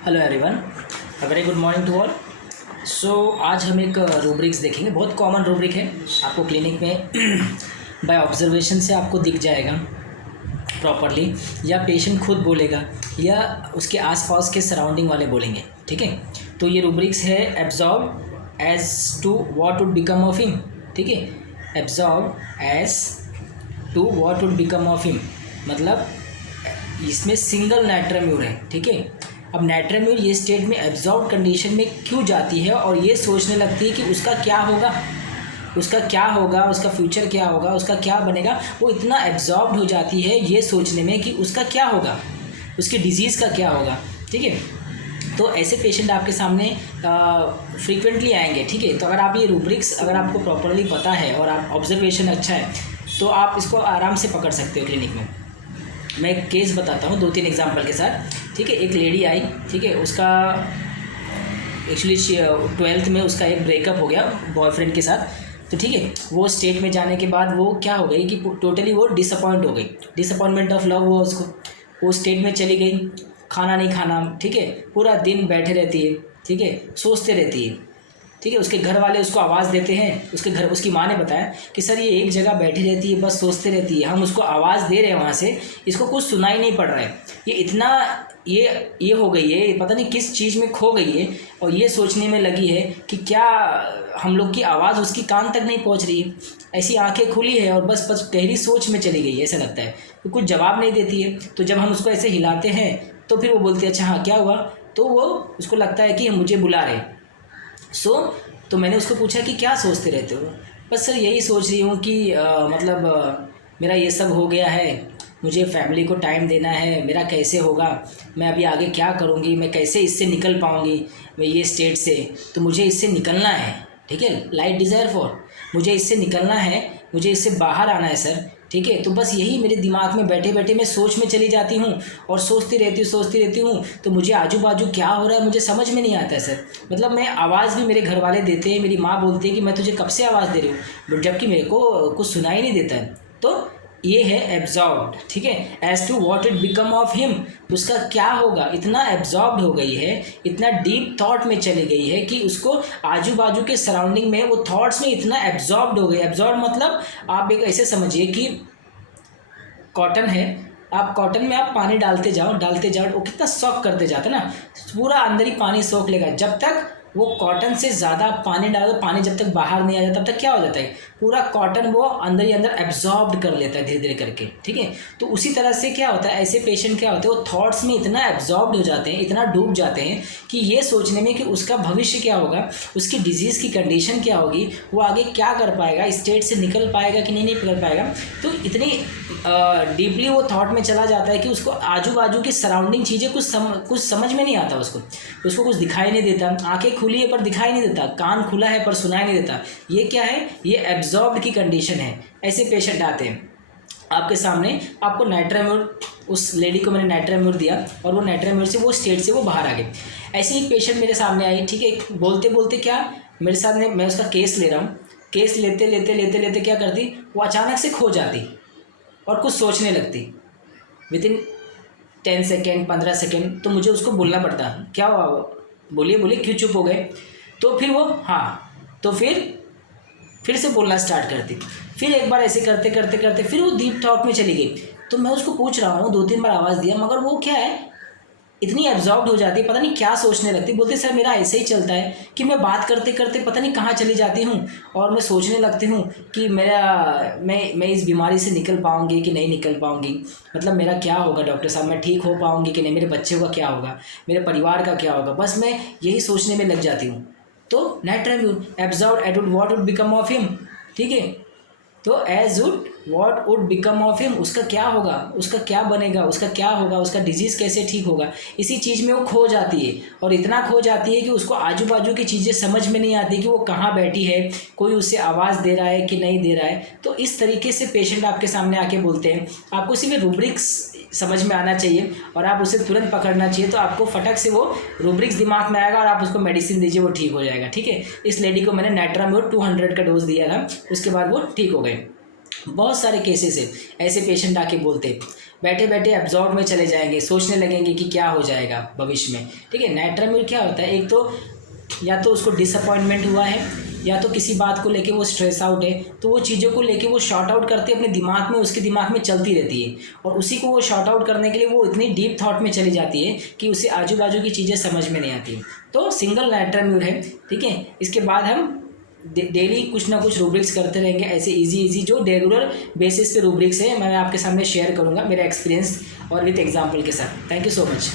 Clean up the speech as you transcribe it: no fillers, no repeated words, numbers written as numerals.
Hello everyone, a very good morning to all. So आज हम एक रूब्रिक्स देखेंगे। बहुत कॉमन रूब्रिक है, आपको क्लिनिक में बाय ऑब्जर्वेशन से आपको दिख जाएगा प्रॉपरली, या पेशेंट खुद बोलेगा या उसके आसपास के सराउंडिंग वाले बोलेंगे। ठीक है, तो ये रूब्रिक्स है absorb as to what would become of him. ठीक है, absorb as to what would become of him मतलब इसमें सिंगल नाइट्राम्यूर है। ठीक है, अब नाइट्राम्यूर ये स्टेट में एब्जॉर्ब कंडीशन में क्यों जाती है और ये सोचने लगती है कि उसका क्या होगा, उसका फ्यूचर क्या होगा, उसका क्या बनेगा। वो इतना एब्जॉर्ब हो जाती है ये सोचने में कि उसका क्या होगा, उसकी डिजीज़ का क्या होगा। ठीक है, तो ऐसे पेशेंट आपके सामने फ्रीक्वेंटली आएंगे। ठीक है, तो अगर आप ये रूब्रिक्स अगर आपको प्रॉपरली पता है और आप ऑब्जर्वेशन अच्छा है तो आप इसको आराम से पकड़ सकते हो क्लिनिक में। मैं एक केस बताता हूँ 2-3 एग्जांपल के साथ। ठीक है, एक लेडी आई। ठीक है, उसका एक्चुअली 12th में उसका एक ब्रेकअप हो गया बॉयफ्रेंड के साथ। तो ठीक है, वो स्टेट में जाने के बाद वो क्या हो गई कि टोटली वो डिसअपॉइंट हो गई, डिसअपॉइंटमेंट ऑफ लव हुआ उसको। वो स्टेट में चली गई, खाना नहीं खाना। ठीक है, पूरा दिन बैठे रहती है। ठीक है, सोचते रहती है। ठीक है, उसके घर वाले उसको आवाज़ देते हैं। उसकी माँ ने बताया कि सर ये एक जगह बैठी रहती है, बस सोचते रहती है, हम उसको आवाज़ दे रहे हैं वहाँ से, इसको कुछ सुनाई नहीं पड़ रहा है। ये इतना ये हो गई है, पता नहीं किस चीज़ में खो गई है और ये सोचने में लगी है कि क्या हम लोग की आवाज़ उसकी कान तक नहीं पहुँच रही है। ऐसी आंखें खुली है और बस गहरी सोच में चली गई है, ऐसा लगता है। तो कुछ जवाब नहीं देती है। तो जब हम उसको ऐसे हिलाते हैं तो फिर वो बोलती है अच्छा हाँ क्या हुआ। तो वो उसको लगता है कि मुझे बुला रहे। तो मैंने उसको पूछा कि क्या सोचते रहते हो। बस सर यही सोच रही हूँ कि मेरा ये सब हो गया है, मुझे फैमिली को टाइम देना है, मेरा कैसे होगा, मैं अभी आगे क्या करूँगी, मैं कैसे इससे निकल पाऊँगी, मैं ये स्टेट से, तो मुझे इससे निकलना है। ठीक है, लाइट डिज़ायर फॉर, मुझे इससे निकलना है, मुझे इससे बाहर आना है सर। ठीक है, तो बस यही मेरे दिमाग में बैठे बैठे मैं सोच में चली जाती हूँ और सोचती रहती हूँ। तो मुझे आजू बाजू क्या हो रहा है मुझे समझ में नहीं आता है सर। मतलब मैं आवाज़ भी मेरे घर वाले देते हैं, मेरी माँ बोलती है कि मैं तुझे कब से आवाज़ दे रही हूँ, जबकि मेरे को कुछ सुनाई नहीं देता है। तो ये है एब्जॉर्ब्ड। ठीक है, as to what it become of him, उसका क्या होगा। इतना एब्जॉर्ब्ड हो गई है, इतना डीप थॉट में चली गई है कि उसको आजू बाजू के सराउंडिंग में, वो थॉट्स में इतना एब्जॉर्ब्ड हो गई। एब्जॉर्ब मतलब आप एक ऐसे समझिए कि कॉटन है, आप कॉटन में आप पानी डालते जाओ वो कितना सॉक करते जाता है ना, पूरा अंदर ही पानी सोख लेगा। जब तक वो कॉटन से ज़्यादा पानी डालो, पानी जब तक बाहर नहीं आ जाता तब तक क्या हो जाता है, पूरा कॉटन वो अंदर ही अंदर एब्जॉर्ब कर लेता है धीरे धीरे करके। ठीक है, तो उसी तरह से क्या होता है, ऐसे पेशेंट क्या होते हैं, वो थॉट्स में इतना एब्जॉर्ब हो जाते हैं, इतना डूब जाते हैं कि ये सोचने में कि उसका भविष्य क्या होगा, उसकी डिजीज़ की कंडीशन क्या होगी, वो आगे क्या कर पाएगा, स्टेट से निकल पाएगा कि नहीं निकल पाएगा। तो इतनी डीपली वो थॉट में चला जाता है कि उसको आजू बाजू की सराउंडिंग चीज़ें कुछ समझ में नहीं आता, उसको कुछ दिखाई नहीं देता। आंखें खुली है पर दिखाई नहीं देता, कान खुला है पर सुनाई नहीं देता। ये क्या है, ये एब्जॉर्ब्ड की कंडीशन है। ऐसे पेशेंट आते हैं आपके सामने, आपको नाइट्राम्यूर, उस लेडी को मैंने नाइट्राम्यूर दिया और वो नाइट्राम्यूर से वो स्टेट से वो बाहर आ गई। ऐसे ही पेशेंट मेरे सामने आई। ठीक है, बोलते बोलते क्या मेरे सामने, मैं उसका केस ले रहा हूँ, केस लेते लेते क्या करती, वो अचानक से खो जाती और कुछ सोचने लगती विदिन 10 सेकेंड 15 सेकेंड। तो मुझे उसको बोलना पड़ता क्या हुआ, बोलिए क्यों चुप हो गए। तो फिर वो हाँ, तो फिर से बोलना स्टार्ट करती। फिर एक बार ऐसे करते फिर वो डीप थॉट में चली गई। तो मैं उसको पूछ रहा हूँ, 2-3 बार आवाज़ दिया, मगर वो क्या है, इतनी एब्जॉर्ब हो जाती है, पता नहीं क्या सोचने लगती। बोलती सर मेरा ऐसे ही चलता है कि मैं बात करते करते पता नहीं कहाँ चली जाती हूँ और मैं सोचने लगती हूँ कि मैं इस बीमारी से निकल पाऊँगी कि नहीं निकल पाऊँगी, मतलब मेरा क्या होगा डॉक्टर साहब, मैं ठीक हो पाऊँगी कि नहीं, मेरे बच्चे का क्या होगा, मेरे परिवार का क्या होगा, बस मैं यही सोचने में लग जाती हूँ। तो नाइट्राम्यूर absorb at what would become of him. ठीक है, तो as would what would become of him, उसका क्या होगा, उसका क्या बनेगा, उसका क्या होगा, उसका डिजीज़ कैसे ठीक होगा, इसी चीज़ में वो खो जाती है। और इतना खो जाती है कि उसको आजू बाजू की चीज़ें समझ में नहीं आती कि वो कहाँ बैठी है, कोई उससे आवाज़ दे रहा है कि नहीं दे रहा है। तो इस तरीके से पेशेंट आपके सामने आके बोलते हैं। आपको सिर्फ रूब्रिक्स समझ में आना चाहिए और आप उसे तुरंत पकड़ना चाहिए, तो आपको फटक से वो रूब्रिक्स दिमाग में आएगा और आप उसको मेडिसिन दीजिए, वो ठीक हो जाएगा। ठीक है, इस लेडी को मैंने नाइट्राम्यूर 200 का डोज दिया था, उसके बाद वो ठीक हो गए। बहुत सारे केसेस है, ऐसे पेशेंट आके बोलते बैठे बैठे एब्जॉर्ब में चले जाएंगे, सोचने लगेंगे कि क्या हो जाएगा भविष्य में। ठीक है, नाइट्राम्यूर क्या होता है, एक तो या तो उसको डिसअपॉइंटमेंट हुआ है, या तो किसी बात को लेके वो स्ट्रेस आउट है, तो वो चीज़ों को लेके वो शॉर्ट आउट करते अपने दिमाग में, उसके दिमाग में चलती रहती है, और उसी को वो शॉर्ट आउट करने के लिए वो इतनी डीप थॉट में चली जाती है कि उसे आजू बाजू की चीज़ें समझ में नहीं आती। तो सिंगल नाइट्राम्यूर है। ठीक है, इसके बाद हम डेली कुछ ना कुछ रूब्रिक्स करते रहेंगे, ऐसे इजी जो रेगुलर बेसिस पे रूब्रिक्स है मैं आपके सामने शेयर करूँगा मेरा एक्सपीरियंस और विथ एग्जाम्पल के साथ। Thank you so much.